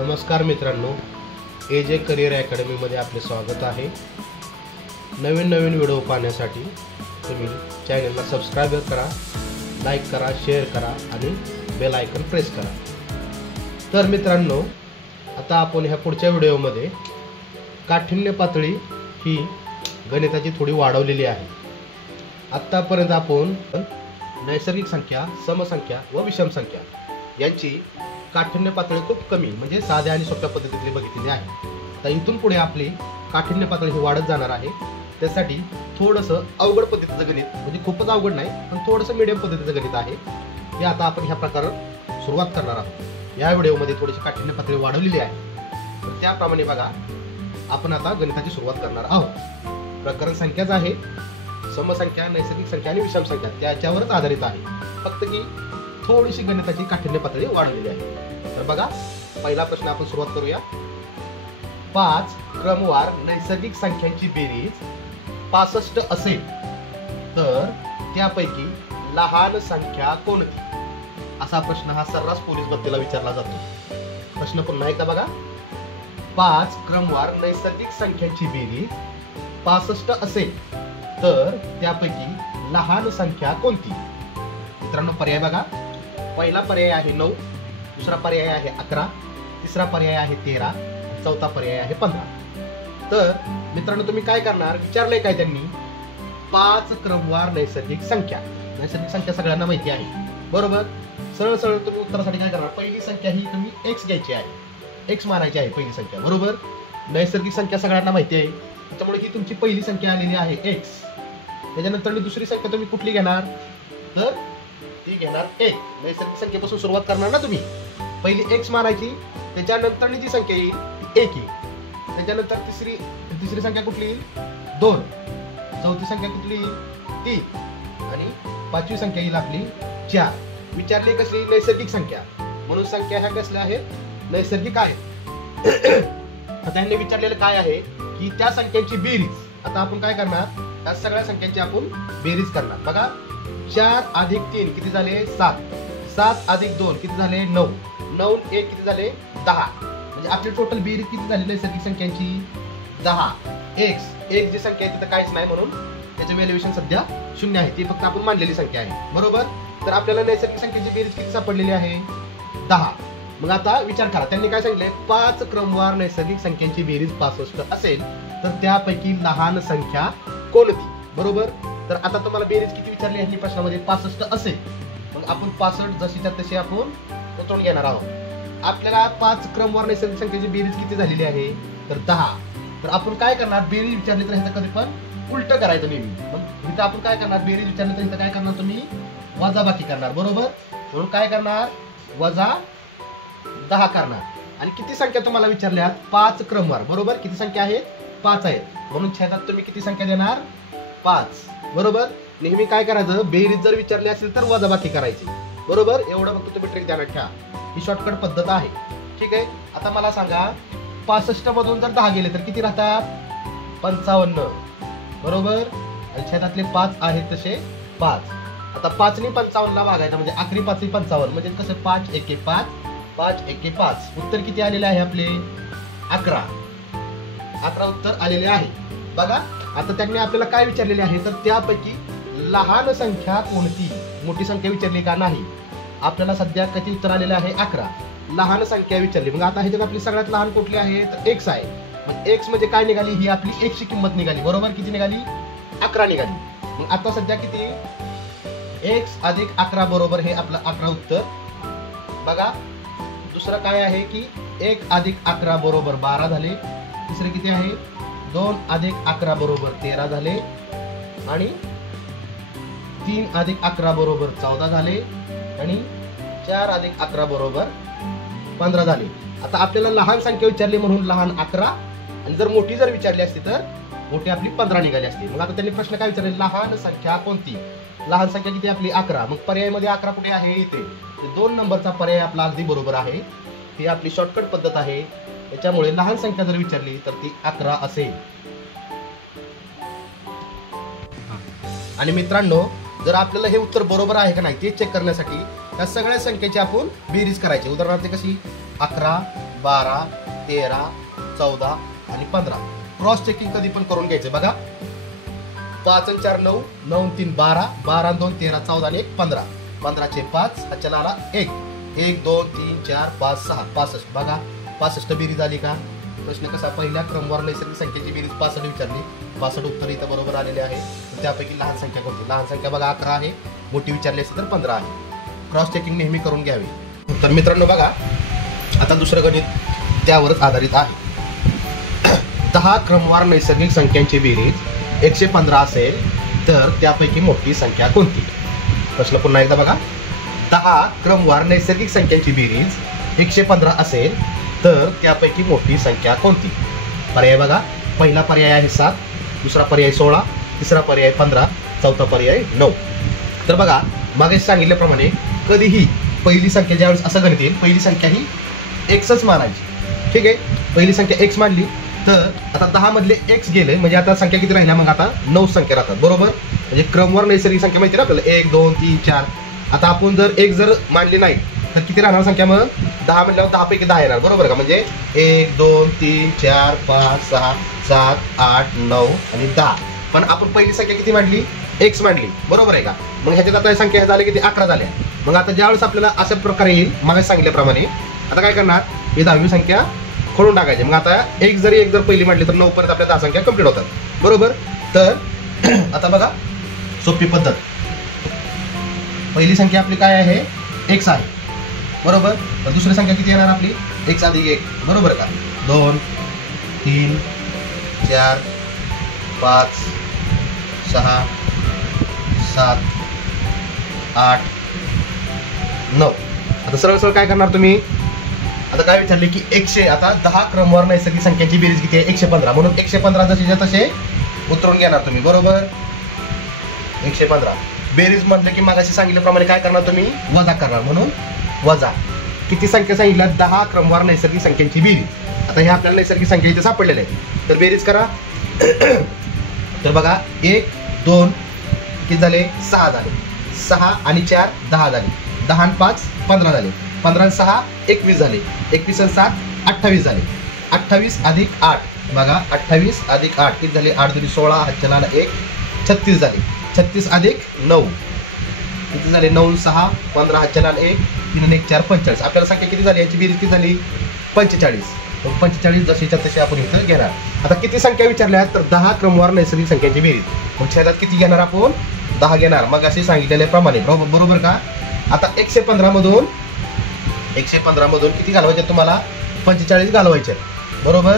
नमस्कार मित्रांनो, AJ career अकॅडमीमध्ये आपले स्वागत आहे। नवीन व्हिडिओ पाहण्यासाठी तुम्ही चॅनलला सबस्क्राइब करा, लाईक करा, शेअर करा आणि बेल आयकॉन प्रेस करा। तर मित्रांनो, आता आपण ह्या पुढच्या व्हिडिओमध्ये काठिण्य पातळी ही गणिताची थोडी वाढवलेली आहे। आतापर्यंत आपण नैसर्गिक संख्या, समसंख्या व विषम संख्या यांची काठिण्य पातळी खूप कमी म्हणजे साध्या आणि सोप्या पद्धतीने बघितलेली आहे। आता इथून पुढे आपली काठिण्य पातळी ही वाढत जाणार आहे। त्यासाठी थोडंसं अवघड पद्धतीचं गणित, म्हणजे खूपच अवघड नाही पण थोडंसं मीडियम पद्धतीचं गणित आहे, हे आता आपण ह्या प्रकारे सुरुवात करणार आहोत। या व्हिडिओमध्ये थोडीशी काठिण्य पातळी वाढवलेली आहे, तर त्याप्रमाणे बघा आपण आता गणिताची सुरुवात करणार आहोत। प्रकरण संख्याच आहे, समसंख्या, नैसर्गिक संख्या आणि विषम संख्या त्याच्यावरच आधारित आहे, फक्त की थोडीशी गणिताची काठिण्य पातळी वाढलेली आहे। तर बघा, पहिला प्रश्न आपण सुरुवात करूया। 5 क्रमवार नैसर्गिक संख्यांची बेरीज 65 असेल तर त्यापैकी लहान संख्या कोणती? असा प्रश्न हा सर्रास पोलीस भरतीला विचारला जातो। प्रश्न पुन्हा एकदा बघा। 5 क्रमवार नैसर्गिक संख्यांची बेरीज 65 असेल तर त्यापैकी लहान संख्या कोणती? मित्रांनो, पर्याय बघा। पहिला पर्याय आहे 9, दुसरा पर्याय आहे 11, तिसरा पर्याय आहे 13, चौथा पर्याय आहे 15। तर मित्रांनो, तुम्ही काय करणार, विचारलंय काय त्यांनी, 5 क्रमवार नैसर्गिक संख्या। नैसर्गिक संख्या सगळ्यांना माहिती आहे, बरोबर। सरळ सरळ तुम्ही उत्तरासाठी काय करणार, पहिली संख्या ही तुम्ही x घ्यायची आहे, x मानायची आहे पहिली संख्या, बरोबर। नैसर्गिक संख्या सगळ्यांना माहिती आहे, त्यामुळे ही तुमची पहिली संख्या आलेली आहे x। त्याच्यानंतर दुसरी संख्या तुम्ही कुठली घेणार, तर ती घेणार 1। नैसर्गिक संख्येपासून सुरुवात करणार ना तुम्ही, पहिली x मानायची, त्याच्यानंतर जी संख्या येईल 1 येईल, त्याच्यानंतर तिसरी संख्या कुठली येईल 2, चौथी संख्या कुठली येईल 3 आणि पाचवी संख्या येईल आपली 4। विचारली कसली, नैसर्गिक संख्या, म्हणून संख्या ह्या कसल्या आहेत, नैसर्गिक आहेत। आता त्यांनी विचारलेलं काय आहे की त्या संख्यांची बेरीज। आता आपण काय करणार, त्या सगळ्या संख्यांची आपण बेरीज करणार। बघा, 4 अधिक 3 किती झाले 7, 7 अधिक 2 किती झाले 9, 9 1 किती झाले 10, म्हणजे आपली टोटल बेरीज किती झाली नैसर्गिक संख्यांची 10। एक जी संख्या आहे तिथं काहीच नाही, म्हणून त्याचे व्हॅल्युएशन सध्या 0 आहे, ती फक्त आपण मानलेली संख्या आहे, बरोबर। तर आपल्याला नैसर्गिक संख्येची बेरीज किती सापडलेली आहे 10। मग आता विचार करा, त्यांनी काय सांगितले, 5 क्रमवार नैसर्गिक संख्यांची बेरीज 65 असेल तर त्यापैकी लहान संख्या कोणती, बरोबर। तर आता तुम्हाला बेरीज किती विचारली आहे प्रश्नामध्ये, 65 असेल, मग आपण 65 जशीच्या तशी आपण उतरून घेणार आहोत। आपल्याला 5 क्रमवार नैसर्गिक संख्येची बेरीज किती झालेली आहे, तर 10। तर आपण काय करणार, बेरीज विचारली तर ह्याचं कधी पण उलट करायचं नेहमी। मग इथं आपण काय करणार, बेरीज विचारली तर इथं काय करणार, तुम्ही वजाबाकी करणार, बरोबर। म्हणून काय करणार, वजा 10 करणार। आणि किती संख्या तुम्हाला विचारल्यात, 5 क्रमवार, बरोबर। किती संख्या आहेत, 5 आहेत, म्हणून छेदात तुम्ही किती संख्या देणार, 5, बरोबर। नेहमी काय करायचं, बेरीज जर विचारली असेल तर वजाबाकी करायची, बरोबर। एवढं फक्त तुम्ही ट्रिक ध्यानात ठेवा, ही शॉर्टकट पद्धत आहे, ठीक आहे। आता मला सांगा, 65 मधून जर 10 गेले तर किती राहतात, 55, बरोबर। आणि छेदातले 5 आहेत तसे 5। आता 5 ने 55 ला भागायचं म्हणजे अकरी 5 55, म्हणजे कसं 5 एके 5, 5 एके 5, उत्तर किती आलेले आहे आपले 11 उत्तर आलेले आहे, बघा। आता त्यांनी आपल्याला काय विचारलेले आहे, तर त्यापैकी लहान संख्या कोणती, मोठी संख्या विचारली का नाही। आपल्याला सध्या किती उत्तर आलेले आहे 11, लहान संख्या विचारली। मग आता ह्याच्यात आपली सगळ्यात लहान कुठली आहे, तर x आहे। मग x म्हणजे काय निघाली, ही आपली x ची किंमत निघाली, बरोबर। किती निघाली, 11 निघाली। मग आता सध्या किती, x अधिक 11 बरोबर हे आपलं 11 उत्तर, बघा। दुसरं काय आहे की 1 अधिक 11 बरोबर 12 झाले, तिसरे किती आहे, 2 अधिक 11 बरोबर 13 झाले, आणि 3 अधिक 11 बरोबर 14 झाले, आणि 4 अधिक 11 बरोबर 15 झाले। आता आपल्याला लहान संख्या विचारली म्हणून लहान 11, आणि जर मोठी जर विचारली असती तर मोठी आपली 15 निघाली असती। मग आता त्यांनी प्रश्न काय विचारले, लहान संख्या कोणती, लहान संख्या किती आपली 11, मग पर्यायामध्ये 11 कुठे आहे, इथे 2 नंबरचा पर्याय आपला अगदी बरोबर आहे। ही आपली शॉर्टकट पद्धत आहे, त्याच्यामुळे लहान संख्या जर विचारली तर ती 11 असेल। आणि मित्रांनो, जर आपल्याला हे उत्तर बरोबर आहे का नाही ते चेक करण्यासाठी त्या सगळ्या संख्येची आपण बेरीज करायची। उदाहरणार्थ कशी 11, 12, 13, 14 आणि 15. क्रॉस चेकिंग कधी पण करून घ्यायचं बघा. 5 आणि 4 9, 9 आणि 3 12, 12 आणि 2 13, 14 आणि 1 15. 15 चे 5, हातच्या आला 1, 1 2 3 4 5 6 65. बघा 65 बेरीज आली का? प्रश्न कसा, पहिल्या क्रमवार नैसर्गिक संख्येची बेरीज 65 विचारली. 65 उत्तर इथं बरोबर आलेले आहे. त्यापैकी लहान संख्या कोणती? लहान संख्या बघा 11 आहे. मोठी विचारली असेल तर 15 आहे. क्रॉस चेकिंग नेहमी करून घ्यावी. तर मित्रांनो बघा, आता दुसरं गणित त्यावरच आधारित आहे. 10 क्रमवार नैसर्गिक संख्यांची बेरीज 115 असेल तर त्यापैकी मोठी संख्या कोणती? प्रश्न पुन्हा एकदा बघा. 10 क्रमवार नैसर्गिक संख्यांची बेरीज 115 असेल तर त्यापैकी मोठी संख्या कोणती? पर्याय बघा. पहिला पर्याय आहे 7, दुसरा पर्याय 16, तिसरा पर्याय 15, चौथा पर्याय 9. तर बघा, मागे सांगितल्याप्रमाणे कधीही पहिली संख्या ज्यावेळेस असं गणित येईल, पहिली संख्या ही एक्सच मानायची. ठीक आहे, पहिली संख्या एक्स मानली तर आता 10 मधले एक्स गेले म्हणजे आता संख्या किती राहिल्या? मग आता 9 संख्या राहतात. बरोबर, म्हणजे क्रमवार नैसर्गिक संख्या माहिती ना आपल्याला, 1 2 3 4. आता आपण जर एक जर मानली नाही तर किती राहणार संख्या? मग 10 म्हणल्यावर 10 पैकी 10 येणार. बरोबर का? म्हणजे 1 2 3 4 5 6 7 8 9 आणि 10. पण आपण पहिली संख्या किती मांडली? एक्स मांडली. बरोबर आहे का? मग ह्याच्यात आता संख्या झाल्या किती? 11 झाल्या. मग आता ज्यावेळेस आपल्याला अशा प्रकारे येईल मागे सांगितल्याप्रमाणे, आता काय करणार? ही 10वी संख्या खोडून टाकायची. मग आता एक जरी पहिली मांडली तर 9 पर्यंत आपल्या 10 संख्या कंप्लीट होतात. बरोबर. तर आता बघा सोपी पद्धत. पहिली संख्या आपली काय आहे? एक्स आहे. बरोबर. तर दुसरी संख्या किती येणार आपली? एक्स अधिक 1. बरोबर का? 2 3 4 5 6 7 8 9. आता सरळ सरळ काय करणार तुम्ही? आता काय विचारले की 100, आता 10 क्रमवार नैसर्गिक संख्यांची बेरीज किती आहे? 115. म्हणून 115 जसेच्या तसे उतरून घेणार तुम्ही. बरोबर. 115 बेरीज म्हटलं की मागाशी सांगितल्याप्रमाणे काय करणार तुम्ही? वजा करणार. म्हणून वजा. किती संख्या सांगितल्या? 10 क्रमवार नैसर्गिक संख्यांची बेरीज. आता हे आपल्याला नैसर्गिक संख्या इथे सापडलेल्या आहेत. तर बेरीज करा. तर बघा 1 2 किती झाले? 6 झाले. 6 आणि 4 10 झाले. 10 आणि 5 15 झाले. 15 आणि 6 21 झाले. 21 आणि 7 28 झाले. 28 अधिक 8 बघा, 28 अधिक 8 किती झाले? 8 2 16, हातच्या आला 1 36 झाले. 36 अधिक 9 किती झाले? 9 6 15, हातच्या आला 1 3 आणि 1 4 45. आपल्याला संख्या किती झाली? याची बेरीज किती झाली? 45. 45 जशीच्या तशी आपण इथं घेणार. आता किती संख्या विचारल्या? तर 10 क्रमवार नैसर्गिक संख्यांची बेरीज. मग छेदात किती घेणार आपण? 10 घेणार. मग असे सांगितलेल्याप्रमाणे. बरोबर का? आता 115 मधून किती घालवायचे तुम्हाला? 45 घालवायचे. बरोबर.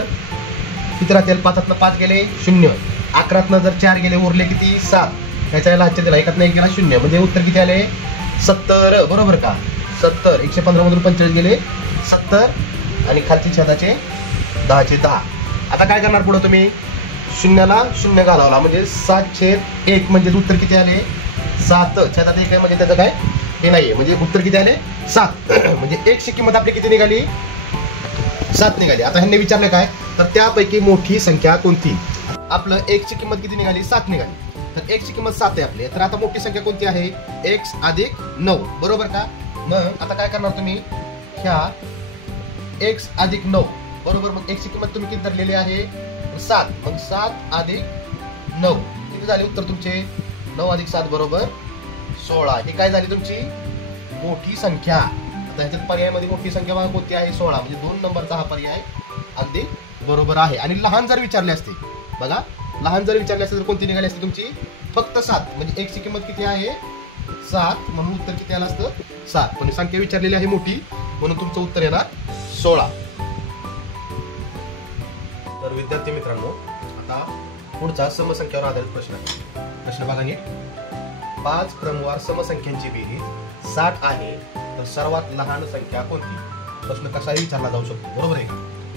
किती राहतील? 5 5 गेले 0. 11 जर 4 गेले उरले किती? 7. त्याच्या हातच्या दिला 1 गेला 0. म्हणजे उत्तर किती आले? 70. बरोबर का? 70. 115 मधून 45 गेले 70 आणि खालची छेदाचे 10चे 10. आता काय करणार पुढे तुम्ही? 0ला 0 घालावला म्हणजे 7/1 म्हणजे उत्तर किती आले? 7. छेदात 1 आहे म्हणजे त्याचं काय हे नाहीये. म्हणजे उत्तर किती आले? 7. म्हणजे 1 ची किंमत आपली किती निघाली? 7 निघाली. आता ह्यांनी विचारलं काय? तर त्यापैकी मोठी संख्या कोणती? आपलं 1 ची किंमत किती निघाली? 7 निघाली. तर 1 ची किंमत 7 आहे आपली. तर आता मोठी संख्या कोणती आहे? x अधिक 9. बरोबर का? मग आता काय करणार तुम्ही? ह्या x अधिक 9. बरोबर. मग 1 ची किंमत तुम्ही किती धरलेली आहे? 7. मग 7 अधिक 9 किती झाले उत्तर तुमचे? 9 अधिक 7 बरोबर 16. ही काय झाली तुमची? मोठी संख्या. आता ह्याच्यात पर्यायामध्ये मोठी संख्या बघा कोणती आहे? 16. म्हणजे 2 नंबरचा हा पर्याय अगदी बरोबर आहे. आणि लहान जर विचारले असते बघा, लहान जर विचारले असते तर कोणती निघाली असते तुमची? फक्त 7. म्हणजे 1 ची किंमत किती आहे? 7. म्हणून उत्तर किती आलं असतं? 7. पण संख्या विचारलेली आहे मोठी म्हणून तुमचं उत्तर येणार 16. तर विद्यार्थी मित्रांनो, आता पुढचा समसंख्यावर आधारित प्रश्न आहे. प्रश्न बघा नीट. 5 क्रमवार समसंख्यांची बेरीज 60 आहे तर सर्वात लहान संख्या कोणती? प्रश्न कसाही विचारला जाऊ शकतो. बरोबर आहे का?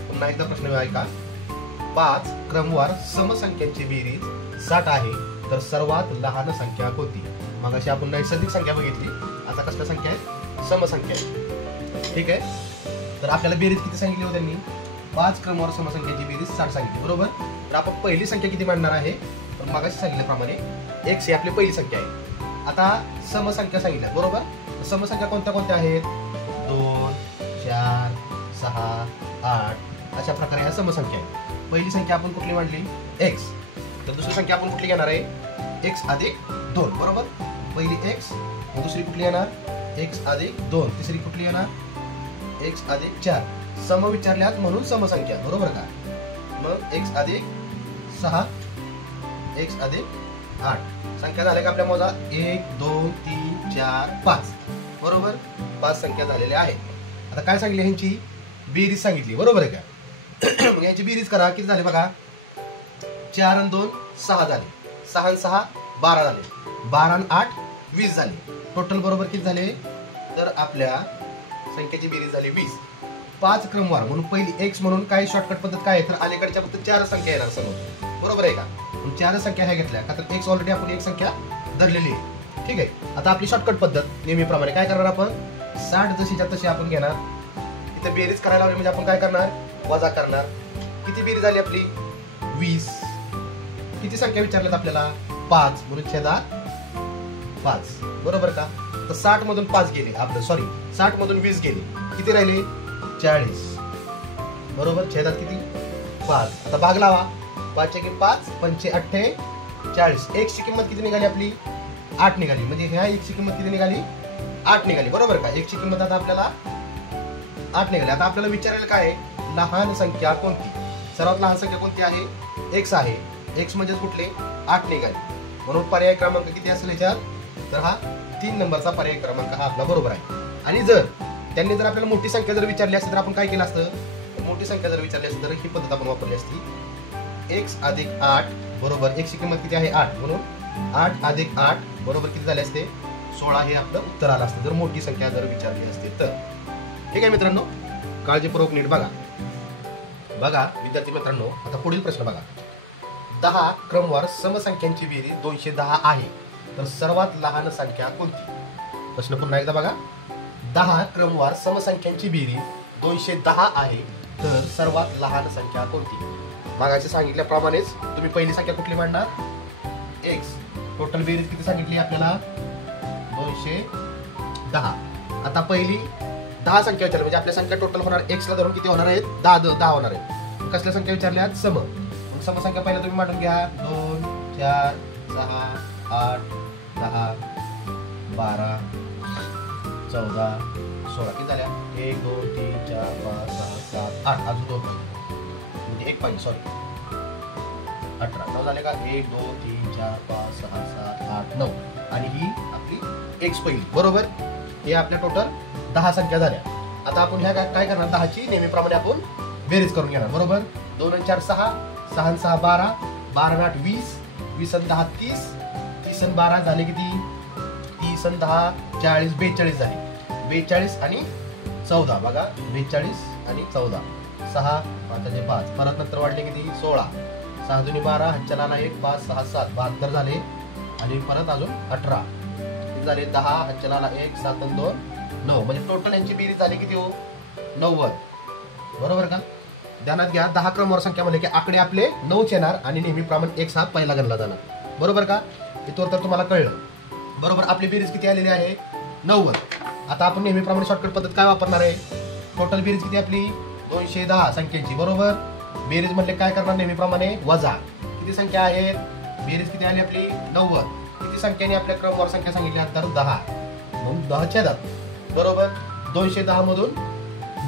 पुन्हा एकदा प्रश्न ऐका. 5 क्रमवार समसंख्यांची बेरीज 60 आहे तर सर्वात लहान संख्या कोणती? मग अशी आपण नैसर्गिक संख्या बघितली. आता कसल्या संख्या आहेत? समसंख्या आहेत. ठीक आहे. तर आपल्याला बेरीज किती सांगितली होती त्यांनी? 5 क्रमवार समसंख्यांची बेरीज 60 सांगितली. बरोबर. तर आपण पहिली संख्या किती मांडणार आहे? तर मागाशी सांगितल्याप्रमाणे x ही आपली पहिली संख्या आहे. आता समसंख्या सांगितल्या. बरोबर. समसंख्या कोणत्या कोणत्या आहेत? 2 4 6 8 अशा प्रकारे ह्या समसंख्या आहेत. पहिली संख्या आपण कुठली मांडली x, तर दुसरी संख्या आपण कुठली घेणार आहे x अधिक 2 बरोबर. पहिली x, दुसरी कुठली येणार x अधिक 2, तिसरी कुठली येणार x अधिक 4. सम विचारल्यात म्हणून समसंख्या बरोबर का. मग x अधिक 6 x अधिक 8 संख्या झाल्या का आपल्या मोजा 1 2 3 4 5 बरोबर. 5 संख्या झालेल्या आहेत. आता काय सांगितले ह्यांची बेरीज सांगितली बरोबर आहे का. मग यांची बेरीज करा. किती झाले बघा 4 आणि 2 6 झाले, 6 आणि 6 12 झाले, 12 आणि 8 20 झाले. टोटल बरोबर किती झाले तर आपल्या संख्येची बेरीज झाली 20. 5 क्रमवार म्हणून पहिली x म्हणून काय शॉर्टकट पद्धत काय आहे तर अलीकडच्या फक्त 4 संख्या येणार समोर बरोबर आहे का. 4 संख्या ह्या घेतल्या का तर x ऑलरेडी आपण एक संख्या धरलेली आहे. ठीक आहे. आता आपली शॉर्टकट पद्धत नेहमीप्रमाणे काय करणार आपण 60 जशीच्या तशी आपण घेणार. इथे बेरीज करायला लावली म्हणजे आपण काय करणार वजा करणार. किती बेरीज झाली आपली 20. किती संख्या विचारल्यात आपल्याला 5 म्हणून छेदात 5 बरोबर का. तर 60 मधून 5 गेले आपलं 60 मधून 20 गेले, किती राहिले 40 बरोबर. छेदात किती 5. आता भाग लावा. 5 × 5 5 × 8 40. x ची किंमत किती निघाली आपली 8 निघाली. म्हणजे ह्या x ची किंमत किती निघाली 8 निघाली बरोबर का. x ची किंमत आता आपल्याला 8 निघाली. आता आपल्याला विचारायला काय लहान संख्या कोणती. सर्वात लहान संख्या कोणती आहे x आहे. x म्हणजे कुठले 8 निघाली. म्हणून पर्याय क्रमांक किती असेल याच्यात तर हा 3 नंबरचा पर्याय क्रमांक हा आपला बरोबर आहे. आणि जर त्यांनी जर आपल्याला मोठी संख्या जर विचारली असती तर आपण काय केलं असतं मोठी संख्या जर विचारली असती तर ही पद्धत आपण वापरली असती. x अधिक 8 बरोबर x ची किंमत किती आहे 8 म्हणून 8 अधिक 8 बरोबर किती झाले असते 16 हे आपलं उत्तर आलं असतं जर मोठी संख्या जर विचारली असते तर. ठीक आहे मित्रांनो, काळजीपूर्वक नीट बघा. विद्यार्थी मित्रांनो, आता पुढील प्रश्न बघा. 10 क्रमवार समसंख्यांची बेरीज 210 आहे तर सर्वात लहान संख्या कोणती. प्रश्न पुन्हा एकदा बघा. 10 क्रमवार समसंख्यांची बेरीज 210 आहे तर सर्वात लहान संख्या कोणती. मागाशी सांगितल्याप्रमाणेच तुम्ही पहिली संख्या कुठली मांडणार x. टोटल बेरीज किती सांगितली आपल्याला 210. आता पहिली 10 संख्या विचारली म्हणजे आपल्या संख्या टोटल होणार x ला धरून किती होणार आहेत 10 होणार आहेत. कसल्या संख्या विचारल्या सम. समसंख्या पहिला तुम्ही मांडून घ्या 2 4 6 8 10 12 14 16 किती झाल्या 1 2 3 4 5 6 7 8 अजून 2 म्हणजे 1 पाहिजे 18 9 झाले का 1 2 3 4 5 6 7 8 9 आणि ही आपली x पहिली बरोबर. हे आपल्या टोटल 10 संख्या झाल्या. आता आपण ह्या काय करणार 10 ची नेहमीप्रमाणे आपण बेरीज करून घेणार बरोबर. 2 आणि 4 6 6 आणि 6 12 12 आणि 8 20 20 आणि 10 30 30 आणि 12 झाले किती 30 आणि 10 40 42 झाले. 42 आणि 14 बघा 42 आणि 14 6 5 5 परत नंतर वाढले किती 16 6 2 12 हच्चला 1 5 6 7 72 झाले आणि परत अजून 18 झाले 10 हच्चला 1 7 आणि 2 9 म्हणजे टोटल यांची बेरीज झाली किती हो 90 बरोबर का. ध्यानात घ्या 10 क्रमवार संख्या म्हणजे की आकडे आपले 9 येणार आणि नेहमीप्रमाणे x हा पहिला गणला जाणार बरोबर का. इथवर तर तुम्हाला कळलं बरोबर. आपली बेरीज किती आलेली आहे 90. आता आपण नेहमीप्रमाणे शॉर्टकट पद्धत काय वापरणार आहे टोटल बेरीज किती आपली 210 संख्यांची बरोबर. बेरीज म्हणजे काय करणार नेहमीप्रमाणे वजा किती संख्या आहेत बेरीज किती आली आपली 90. किती संख्याने आपल्या क्रमवार संख्या सांगितल्या तर 10 म्हणून 10 छेदात बरोबर. 210 मधून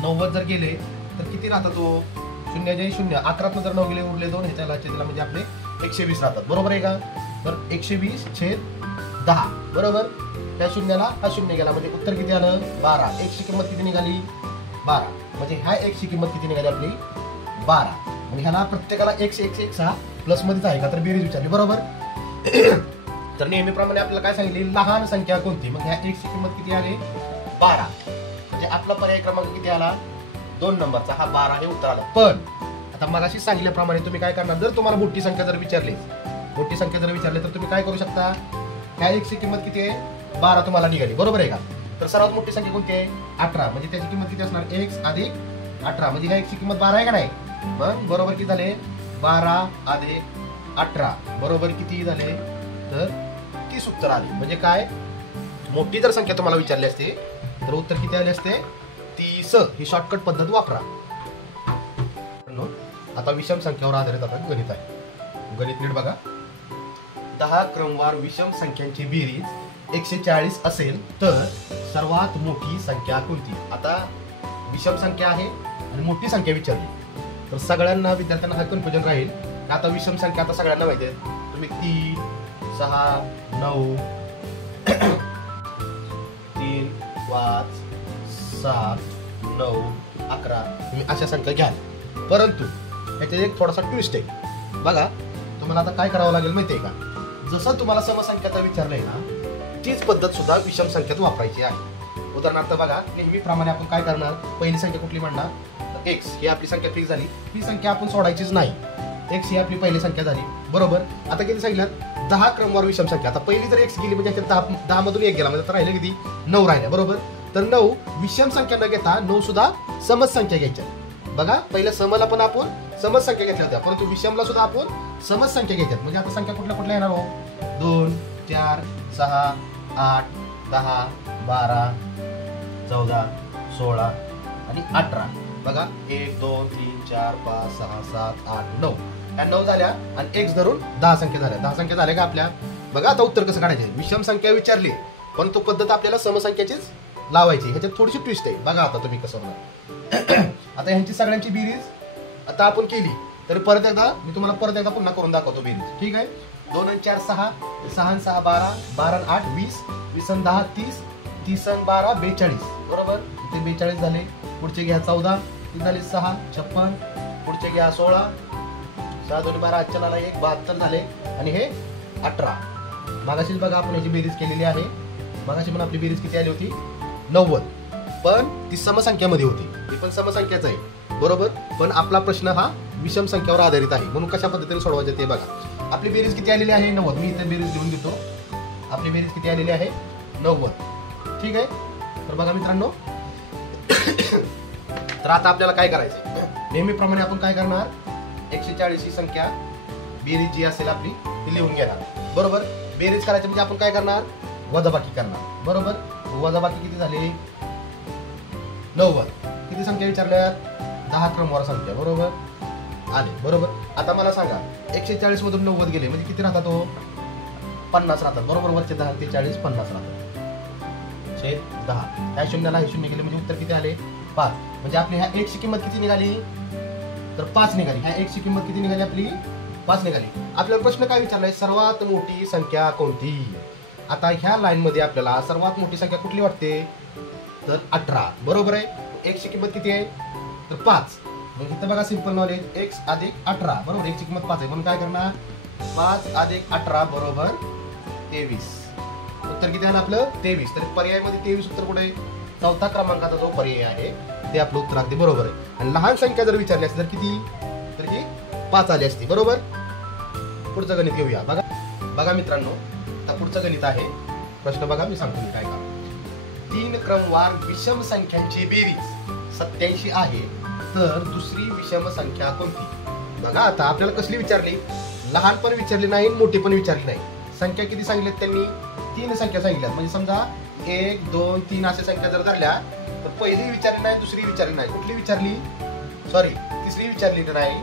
90 जर गेले तर किती राहतात तो 0 जे 0 11 जर 9 गेले उरले 2 ह्याच्या छेदाला म्हणजे आपले 120 राहतात बरोबर आहे का. तर 120/10 बरोबर. त्या शून्याला हा शून्य गेला म्हणजे उत्तर किती आलं 12. x ची किंमत किती निघाली 12 म्हणजे ह्या x ची किंमत किती निघाली आपली 12. म्हणजे ह्याला प्रत्येकाला x हा प्लस मध्येच आहे का तर बेरीज विचारली बरोबर. तर नेहमीप्रमाणे आपल्याला काय सांगितले लहान संख्या कोणती. मग ह्या x ची किंमत किती आली 12 म्हणजे आपला पर्याय क्रमांक किती आला 2 नंबरचा हा 12 हे उत्तर आलं. पण आता मगाशी सांगितल्याप्रमाणे तुम्ही काय करणार जर तुम्हाला मोठी संख्या जर विचारली तर तुम्ही काय करू शकता ह्या x ची किंमत किती आहे 12 तुम्हाला निघाली बरोबर आहे का. तर सर्वात मोठी संख्या कोणती आहे 18 म्हणजे त्याची किंमत किती असणार x अधिक 18 म्हणजे ह्या x ची किंमत 12 आहे का नाही. मग बरोबर किती झाले 12 अधिक 18 बरोबर किती झाले तर 30 उत्तर आले. म्हणजे काय मोठी जर संख्या तुम्हाला विचारली असते तर उत्तर किती आले असते 30. ही शॉर्टकट पद्धत वापरा. आता विषम संख्यावर आधारित आता गणित आहे. गणित नीट बघा. 10 क्रमवार विषम संख्यांची बेरीज 140 असेल तर सर्वात मोठी संख्या कोणती. आता विषम संख्या आहे आणि मोठी संख्या विचारली तर सगळ्यांना विद्यार्थ्यांना हा कन्फ्युजन राहील. आता विषम संख्या आता सगळ्यांना माहिती आहे. तुम्ही 3, 6, 9, 3, 5, 7, 9, 11 तुम्ही अशा संख्या घ्याल. परंतु याच्यात एक थोडासा ट्विस्ट आहे बघा. तुम्हाला आता काय करावं लागेल माहिती आहे का. जसं तुम्हाला समसंख्याचा विचारलंय ना तीच पद्धत सुद्धा विषम संख्यात वापरायची आहे. उदाहरणार्थ बघा नेहमीप्रमाणे आपण काय करणार. पहिली संख्या कुठली म्हणणार x ही आपली संख्या फिक्स झाली. ही संख्या आपण सोडायचीच नाही. x ही आपली पहिली संख्या झाली बरोबर. आता किती सांगितलं 10 क्रमवार विषम संख्या. आता पहिली जर x गेली म्हणजे 10 मधून 1 गेला म्हणजे आता राहिलं किती 9 राहिल्या बरोबर. तर 9 विषम संख्या न घेता 9 सुद्धा समज संख्या घ्यायच्या. बघा पहिल्या समला पण आपण समज संख्या घेतल्या होत्या परंतु विषमला सुद्धा आपण समज संख्या घ्यायच्यात. म्हणजे आता संख्या कुठल्या कुठल्या येणार हो 2, 4, 6, 8, 10, 12, 14, 16 आणि 18. बघा 1, 2, 3, 4, 5, 6, 7, 8, 9 या 9 झाल्या आणि x धरून 10 संख्या झाल्या. 10 संख्या झाल्या का आपल्या. बघा आता उत्तर कसं काढायचं. विषम संख्या विचारली पण तो पद्धत आपल्याला समसंख्याचीच लावायची. ह्याच्यात थोडीशी ट्विस्ट आहे बघा. आता तुम्ही कसं होणार. आता ह्यांची सगळ्यांची बेरीज आता आपण केली तर परत एकदा मी तुम्हाला परत एकदा पुन्हा करून दाखवतो बेरीज. ठीक आहे. 2 आणि 4 6, 6 आणि 6 12, 12 आणि 8 20, 20 आणि 10 30, 30 आणि 12 42 बरोबर. इथे 42 झाले. पुढचे घ्या 14, किती झाले 6 56, पुढचे घ्या 16, 6 2 12 अच्चनाला 1 72 झाले आणि हे 18. मागाशीच बघा आपण याची बेरीज केलेली आहे. मागाशी पण आपली बेरीज किती आली होती 90 पण ती समसंख्यामध्ये होती. ती पण समसंख्याच आहे बरोबर. पण आपला प्रश्न हा विषम संख्यावर आधारित आहे म्हणून कशा पद्धतीने सोडवायचं ते बघा. आपली बेरीज किती आलेली आहे 90. मी इथे बेरीज लिहून देतो. आपली बेरीज किती आलेली आहे 90. ठीक आहे. तर बघा मित्रांनो तर आता आपल्याला काय करायचंय. नेहमीप्रमाणे आपण काय करणार 140 ही संख्या बेरीज जी असेल आपली ती लिहून घेणार बरोबर. बेरीज करायची म्हणजे आपण काय करणार वजाबाकी करणार बरोबर. वजाबाकी किती झाली 90. किती संख्या विचारल्या 10 क्रमवार संख्या बरोबर आले बरोबर. आता मला सांगा 140 मधून 90 गेले म्हणजे किती राहतात हो 50 राहतात बरोबर. वरचे 10 ते 40 50 राहतात. 10 ह्या शून्याला हे शून्य गेले म्हणजे उत्तर किती आले 5. म्हणजे आपली ह्या x ची किंमत किती निघाली तर 5 निघाली. ह्या x ची किंमत किती निघाली आपली 5 निघाली. आपल्याला प्रश्न काय विचारलाय सर्वात मोठी संख्या कोणती. आता ह्या लाईन मध्ये आपल्याला सर्वात मोठी संख्या कुठली वाटते तर 18 बरोबर आहे. x ची किंमत किती आहे तर 5. मग इथं बघा सिंपल नॉलेज x अधिक 18 बरोबर. x ची किंमत 5 आहे म्हणून काय करणार 5 अधिक 18 बरोबर 23. उत्तर किती आलं आपलं 23. तर पर्यायामध्ये 23 उत्तर कुठे आहे. चौथा क्रमांकाचा जो पर्याय आहे ते आपलं उत्तर अगदी बरोबर आहे. आणि लहान संख्या जर विचारली असती तर किती तर ही 5 आली असती बरोबर. पुढचं गणित घेऊया. बघा बघा मित्रांनो आता पुढचं गणित आहे. प्रश्न बघा मी सांगतो मी काय का. 3 क्रमवार विषम संख्यांची बेरीज 87 आहे तर दुसरी विषम संख्या कोणती. बघा आता आपल्याला कसली विचारली लहान पण विचारली नाही मोठी पण विचारली नाही. संख्या किती सांगितल्यात त्यांनी 3 संख्या सांगितल्यात. म्हणजे समजा 1 2 3 अशा संख्या जर धरल्या तर पहिली विचारली नाही दुसरी विचारली नाही. कुठली विचारली सॉरी तिसरी विचारली नाही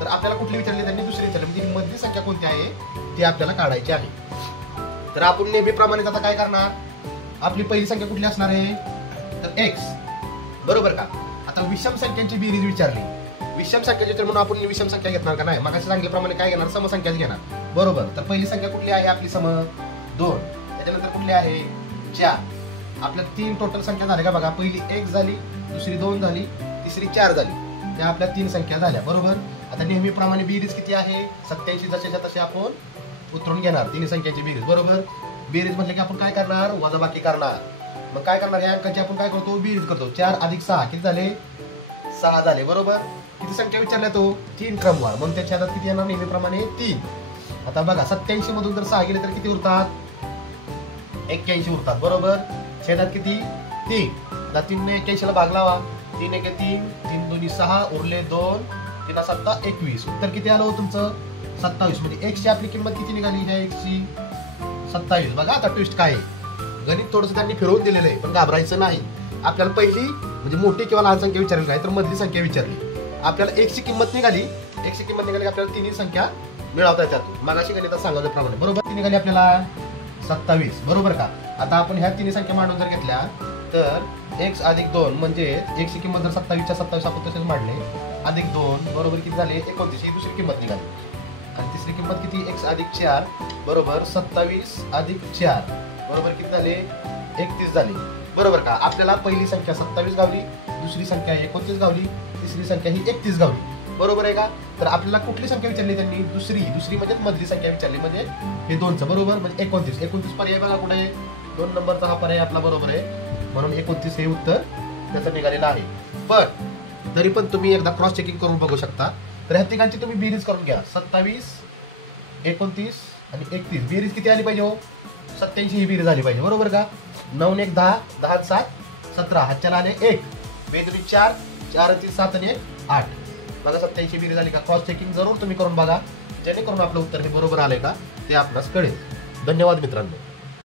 तर आपल्याला कुठली विचारली त्यांनी दुसरी विचारली. म्हणजे मधली संख्या कोणती आहे ती आपल्याला काढायची आहे. तर आपण नेहमीप्रमाणे आता काय करणार आपली पहिली संख्या कुठली असणार आहे तर x बरोबर का. आता विषम संख्यांची बेरीज विचारली. विषम संख्याची तर म्हणून आपण विषम संख्या घेणार का नाही. मग सांगितल्याप्रमाणे काय घेणार समसंख्याच घेणार बरोबर. तर पहिली संख्या कुठली आहे आपली सम 2. त्याच्यानंतर कुठली आहे 4. आपल्या 3 टोटल संख्या झाल्या का बघा. पहिली 1 झाली दुसरी 2 झाली तिसरी 4 झाली. त्या आपल्या 3 संख्या झाल्या बरोबर. आता नेहमीप्रमाणे बेरीज किती आहे 87 जशाच्या तसे आपण उतरून घेणार 3 संख्यांची बेरीज बरोबर. बेरीज म्हटलं की आपण काय करणार वजाबाकी करणार. मग काय करणार या अंकाची आपण काय करतो बेरीज करतो. 4 अधिक 6 किती झाले 6 झाले बरोबर. किती संख्या विचारल्या तो 3 क्रमवार म्हणून त्याच्या हातात किती येणार नेहमीप्रमाणे 3. आता बघा 87 मधून जर 6 गेले तर किती उरतात 81 उरतात बरोबर. छेदात किती 3. आता 3 ने 81 ला भाग लावा. 3 1 3 3 2 6 उरले 2 3 7 21. उत्तर किती आलं तुमचं 27. म्हणजे x ची आपली किंमत किती निघाली ह्या x ची 27. बघा आता ट्विस्ट काय आहे. गणित थोडंसं त्यांनी फिरवून दिलेलं आहे पण घाबरायचं नाही. आपल्याला पहिली म्हणजे मोठी किंवा लहान संख्या विचारली नाही तर मधली संख्या विचारली. आपल्याला x ची किंमत निघाली x ची किंमत निघाली आपल्याला तिन्ही संख्या मिळवता येतात मगाशी गणितात सांगितल्याप्रमाणे बरोबर. ती निघाली आपल्याला 27 बरोबर का. आता आपण ह्या तिन्ही संख्या मांडून जर घेतल्या तर x अधिक 2 म्हणजे x ची किंमत जर 27 च्या 27 आपण तसेच मांडले अधिक 2 बरोबर किती झाले 29 ही दुसरी किंमत निघाली. आणि तिसरी किंमत किती x अधिक 4 बरोबर 27 अधिक 4 बरोबर किती झाले 31 झाली बरोबर का. आपल्याला पहिली संख्या 27 गावली, दुसरी संख्या 29 गावली, तिसरी संख्या ही 31 गावली बरोबर आहे का. तर आपल्याला कुठली संख्या विचारली त्यांनी दुसरी म्हणजे मधली संख्या विचारली म्हणजे हे दोनचं बरोबर म्हणजे 29 पर्याय बघा कुठे 2 नंबरचा हा पर्याय आपला बरोबर आहे म्हणून 29 हे उत्तर त्याचं निघालेलं आहे. पण तरी पण तुम्ही एकदा क्रॉस चेकिंग करून बघू शकता. तर ह्या तिघांची तुम्ही बेरीज करून घ्या 27 29 आणि 31 बेरीज किती आली पाहिजे हो 87 ही बेरीज आली पाहिजे बरोबर का. 9 1 10 10 7 17 हातच्याला आले 1 बेरीज 4 4 3 7 आणि 1 8 बघा 87 बेरीज आली का. क्रॉस चेकिंग जरूर तुम्ही करून बघा जेणेकरून आपलं उत्तर हे बरोबर आले का ते आपणास कळेल. धन्यवाद मित्रांनो.